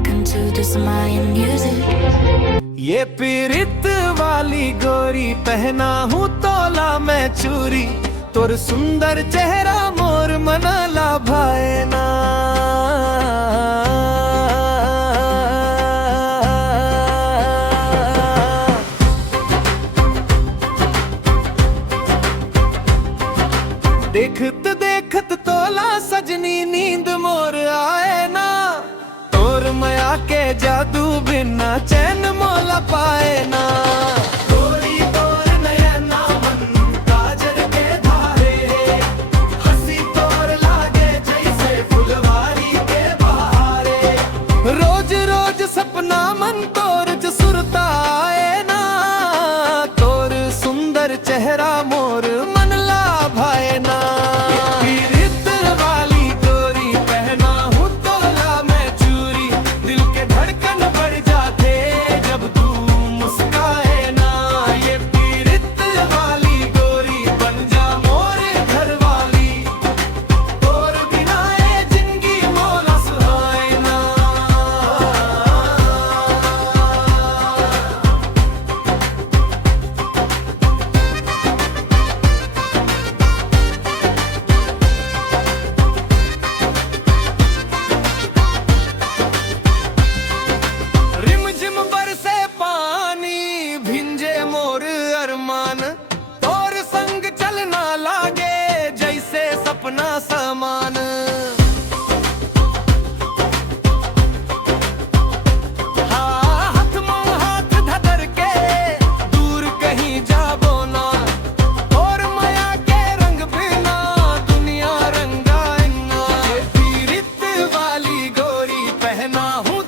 rocking to this Mayan music. ये पीरित वाली गोरी पहना हूँ तोला मैं चूरी, तोर सुंदर चेहरा मोर मनला भाए ना। देखत देखत तोला सजनी नींद मोर आए ना, तोर माया के जादू बिना चैन मोला पाए ना। गोरी तोर नयना मन काजल के धारे, हंसी तोर लागे जैसे फुलवारी के बहारे। रोज रोज सपना मन तोर च सुरता आए ना, तोर सुंदर चेहरा मोर मन ला भाए ना। और संग चलना लागे जैसे सपना समान। हाँ हाथ में हाथ धर के दूर कहीं जाबो ना, और माया के रंग बिना दुनिया रंगाए ना। ये पीरित वाली गोरी पहना हूँ